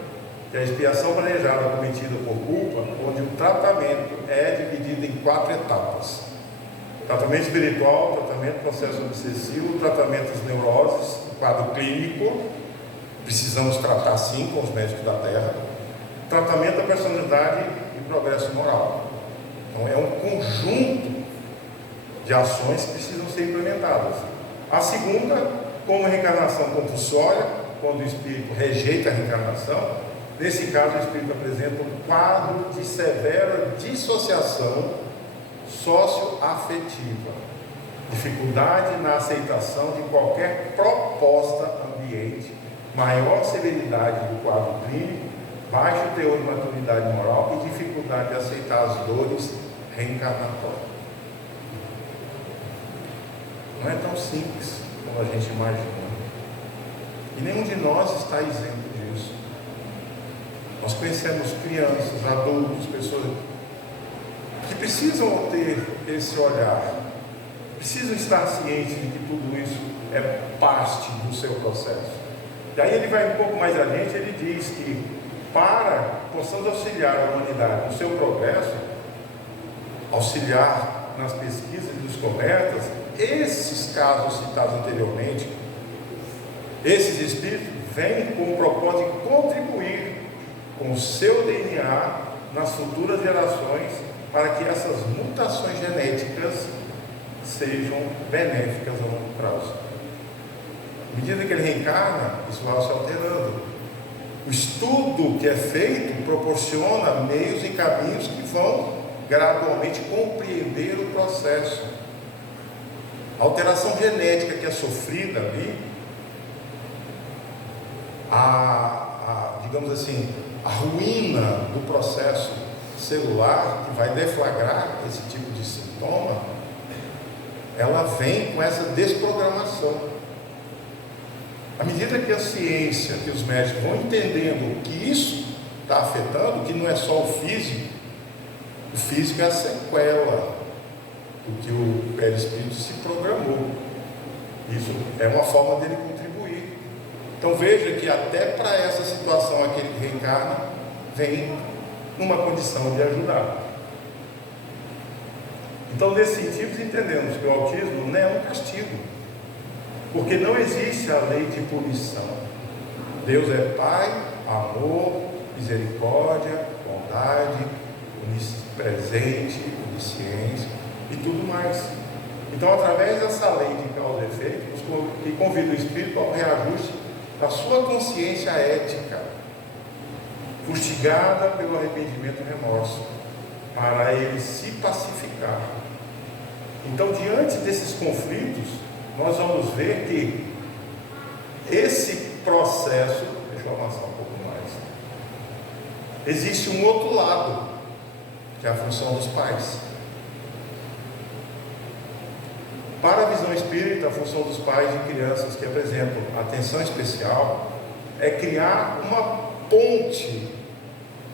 é a expiação planejada cometida por culpa, onde o tratamento é dividido em 4 etapas: tratamento espiritual, tratamento processo obsessivo, tratamento das neuroses, quadro clínico, precisamos tratar sim com os médicos da Terra, tratamento da personalidade e progresso moral. Então é um conjunto de ações que precisam ser implementadas. A segunda, como reencarnação compulsória, quando o espírito rejeita a reencarnação, nesse caso o espírito apresenta um quadro de severa dissociação socioafetiva, dificuldade na aceitação de qualquer proposta ambiente, maior severidade do quadro clínico, baixo teor de maturidade moral e dificuldade de aceitar as dores reencarnatórias. Não é tão simples como a gente imagina. E nenhum de nós está isento disso. Nós conhecemos crianças, adultos, pessoas que precisam ter esse olhar, precisam estar cientes de que tudo isso é parte do seu processo. E aí ele vai um pouco mais adiante, ele diz que para possamos auxiliar a humanidade no seu progresso, auxiliar nas pesquisas e descobertas, esses casos citados anteriormente, esses espíritos vêm com o propósito de contribuir com o seu DNA nas futuras gerações, para que essas mutações genéticas sejam benéficas a longo prazo. À medida que ele reencarna, isso vai se alterando. O estudo que é feito proporciona meios e caminhos que vão gradualmente compreender o processo. A alteração genética que é sofrida ali, digamos assim, a ruína do processo celular que vai deflagrar esse tipo de sintoma, ela vem com essa desprogramação. À medida que a ciência, que os médicos vão entendendo que isso está afetando, que não é só o físico é a sequela do que o perispírito se programou. Isso é uma forma dele contribuir. Então veja que até para essa situação aquele que reencarna vem numa condição de ajudar. Então, nesse sentido, entendemos que o autismo não é um castigo, porque não existe a lei de punição. Deus é Pai, amor, misericórdia, bondade, presente, onisciência e tudo mais. Então, através dessa lei de causa e efeito, que convida o espírito ao reajuste da sua consciência ética, fustigada pelo arrependimento e remorso, para ele se pacificar. Então, diante desses conflitos, nós vamos ver que esse processo, deixa eu avançar um pouco mais, existe um outro lado, que é a função dos pais. Para a visão espírita, a função dos pais de crianças que apresentam atenção especial é criar uma ponte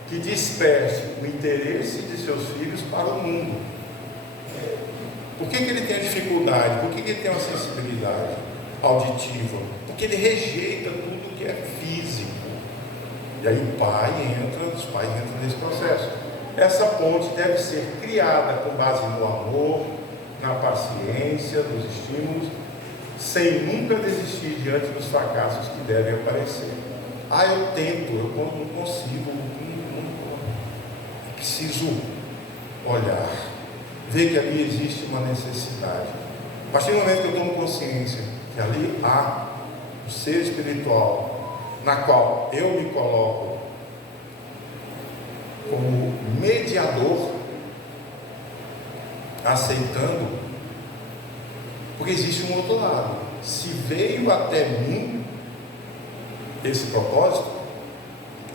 que desperte o interesse de seus filhos para o mundo. Por que ele tem a dificuldade? Por que ele tem uma sensibilidade auditiva? Porque ele rejeita tudo que é físico. E aí os pais entram nesse processo. Essa ponte deve ser criada com base no amor, na paciência, nos estímulos, sem nunca desistir diante dos fracassos que devem aparecer. Eu tento, eu não consigo, preciso olhar, ver que ali existe uma necessidade. A partir do momento que eu tomo consciência que ali há um ser espiritual na qual eu me coloco como mediador, aceitando, porque existe um outro lado. Se veio até mim esse propósito,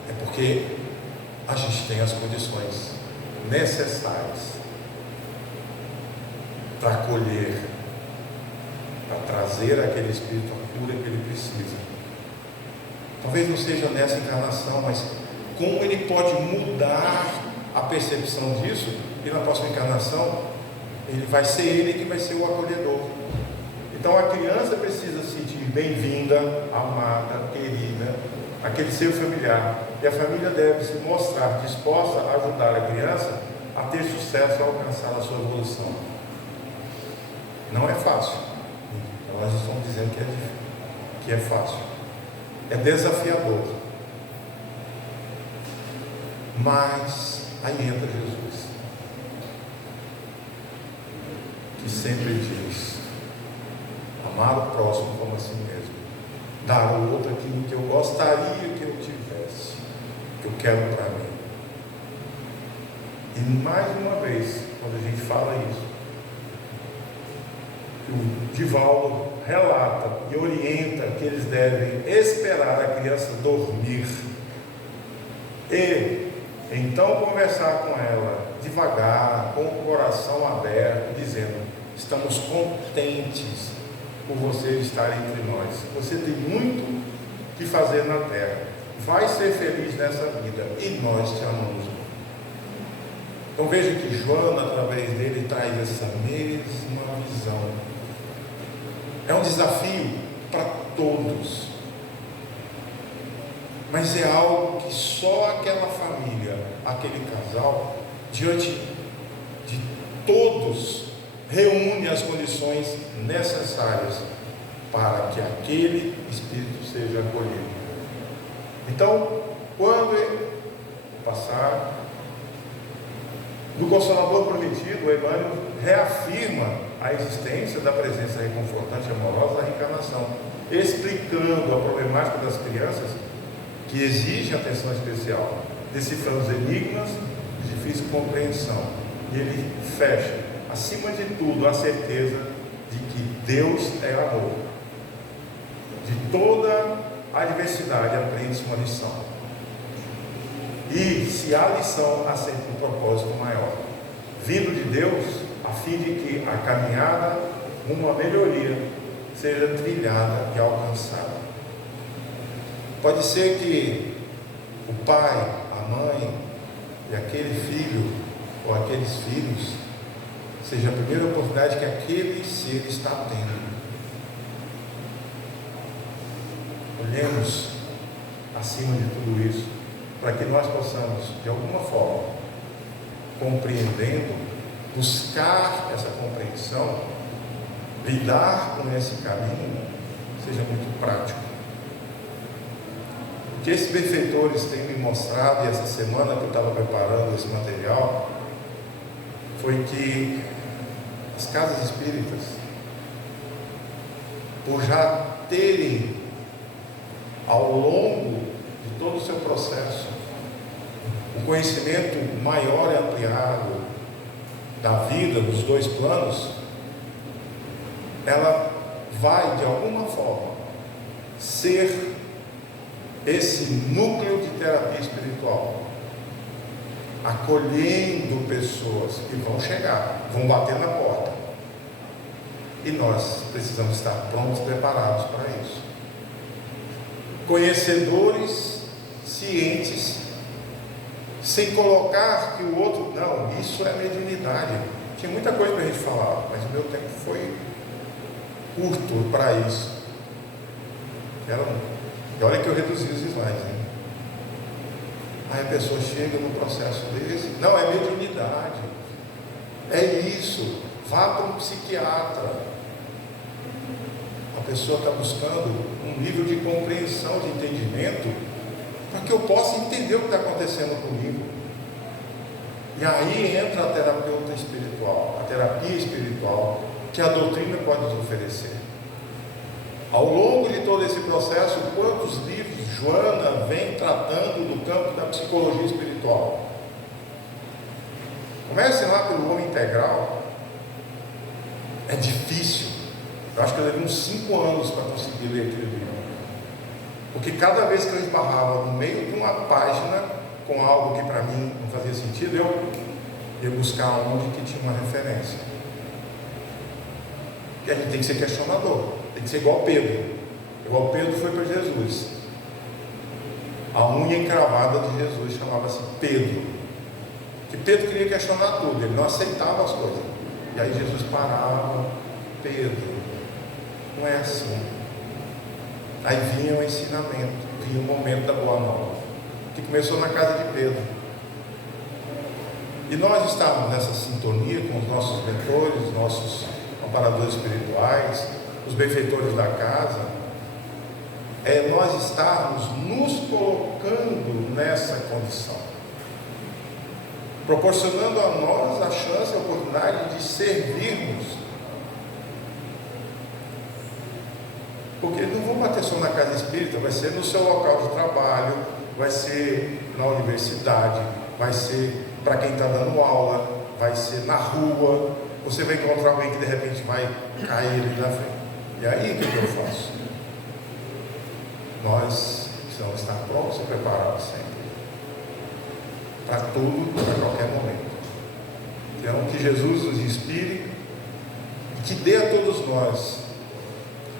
é porque a gente tem as condições necessárias para acolher, para trazer aquele espírito a cura que ele precisa. Talvez não seja nessa encarnação, mas como ele pode mudar a percepção disso, e na próxima encarnação ele vai ser ele que vai ser o acolhedor. Então a criança precisa se sentir bem-vinda, amada, querida, aquele ser familiar, e a família deve se mostrar disposta a ajudar a criança a ter sucesso, a alcançar a sua evolução. Não é fácil. Então nós estamos dizendo que é fácil. É desafiador. Mas aí entra Jesus, que sempre diz: amar o próximo como a si mesmo, dar ao outro aquilo que eu gostaria que eu tivesse, que eu quero para mim. E mais uma vez, quando a gente fala isso, o Divaldo relata e orienta que eles devem esperar a criança dormir e então conversar com ela devagar, com o coração aberto, dizendo: estamos contentes por você estar entre nós, você tem muito que fazer na terra, vai ser feliz nessa vida e nós te amamos. Então veja que Joana, através dele, traz essa mesma visão. É um desafio para todos, mas é algo que só aquela família, aquele casal, diante de todos, reúne as condições necessárias para que aquele espírito seja acolhido. Então, quando ele passar do Consolador Prometido, o Emmanuel reafirma a existência da presença reconfortante e amorosa da reencarnação, explicando a problemática das crianças que exigem atenção especial, decifrando os enigmas de difícil compreensão. E ele fecha, acima de tudo, a certeza de que Deus é amor. De toda adversidade aprende-se uma lição. E se há lição, há sempre um propósito maior, vindo de Deus, a fim de que a caminhada rumo à melhoria seja trilhada e alcançada. Pode ser que o pai, a mãe e aquele filho ou aqueles filhos seja a primeira oportunidade que aquele ser está tendo. olhemos acima de tudo isso, para que nós possamos, de alguma forma, compreendendo, buscar essa compreensão, lidar com esse caminho, seja muito prático. O que esses benfeitores têm me mostrado, e essa semana que eu estava preparando esse material, foi que as casas espíritas, por já terem, ao longo de todo o seu processo, um conhecimento maior e ampliado da vida, dos dois planos, ela vai, de alguma forma, ser esse núcleo de terapia espiritual, acolhendo pessoas que vão chegar, vão bater na porta, e nós precisamos estar prontos, preparados para isso. Conhecedores, cientes, sem colocar que o outro, não, isso é mediunidade. Tinha muita coisa para a gente falar, mas o meu tempo foi curto para isso. E olha que eu reduzi os slides, hein? Aí a pessoa chega num processo desse, não, é mediunidade, é isso, vá para um psiquiatra. A pessoa está buscando um nível de compreensão, de entendimento, para que eu possa entender o que está acontecendo comigo. E aí entra a terapeuta espiritual, a terapia espiritual, que a doutrina pode nos oferecer. Ao longo de todo esse processo, quantos livros Joana vem tratando do campo da psicologia espiritual? Comecem lá pelo Homem Integral. É difícil. Eu acho que eu levei uns 5 anos para conseguir ler aquele livro. Porque cada vez que eu esbarrava no meio de uma página com algo que para mim não fazia sentido, eu ia buscar onde que tinha uma referência. E a gente tem que ser questionador, tem que ser igual Pedro. Igual Pedro foi para Jesus. A unha encravada de Jesus chamava-se Pedro. Que Pedro queria questionar tudo, ele não aceitava as coisas. E aí Jesus parava, Pedro, não é assim. Aí vinha o ensinamento, vinha o momento da boa nova, que começou na casa de Pedro. E nós estávamos nessa sintonia com os nossos mentores, nossos amparadores espirituais, os benfeitores da casa, nós estarmos nos colocando nessa condição, proporcionando a nós a chance, a oportunidade de servirmos. Porque não vão bater só na casa espírita, vai ser no seu local de trabalho, vai ser na universidade, vai ser para quem está dando aula, vai ser na rua. Você vai encontrar alguém que de repente vai cair ali na frente. E aí o que eu faço? Nós precisamos estar prontos e preparados sempre, para tudo, para qualquer momento. Então, que Jesus nos inspire e que dê a todos nós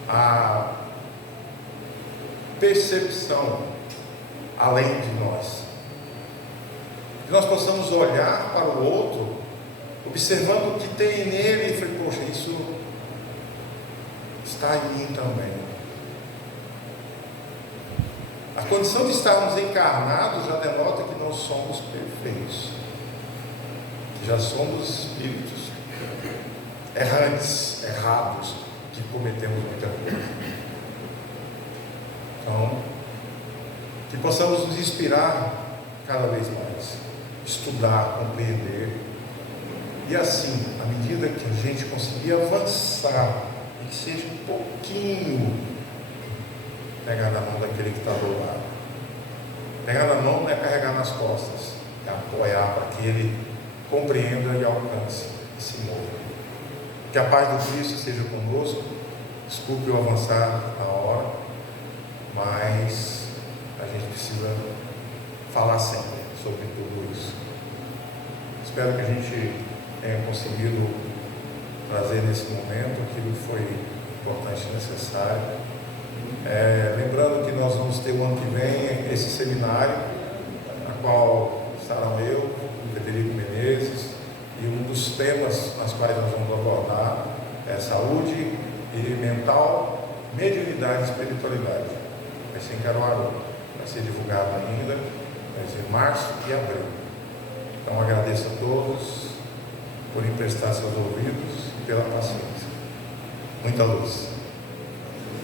a percepção além de nós, que nós possamos olhar para o outro, observando o que tem nele e falar, poxa, isso está em mim também. A condição de estarmos encarnados já denota que não somos perfeitos, que já somos espíritos errantes, errados, que cometemos muita coisa. Então, que possamos nos inspirar cada vez mais, estudar, compreender, e assim, à medida que a gente conseguir avançar, e que seja um pouquinho, pegar na mão daquele que está do lado. Pegar na mão não é carregar nas costas, é apoiar para que ele compreenda e alcance e se mova. Que a paz do Cristo seja conosco. Desculpe eu avançar na hora, mas a gente precisa falar sempre sobre tudo isso. Espero que a gente tenha conseguido trazer nesse momento aquilo que foi importante e necessário. Lembrando que nós vamos ter o ano que vem esse seminário, na qual estarão eu, o Frederico Menezes, e um dos temas nas quais nós vamos abordar é saúde e mental, mediunidade e espiritualidade. vai ser em Caruaru, vai ser divulgado ainda, vai ser março e abril. Então agradeço a todos por emprestar seus ouvidos e pela paciência. Muita luz.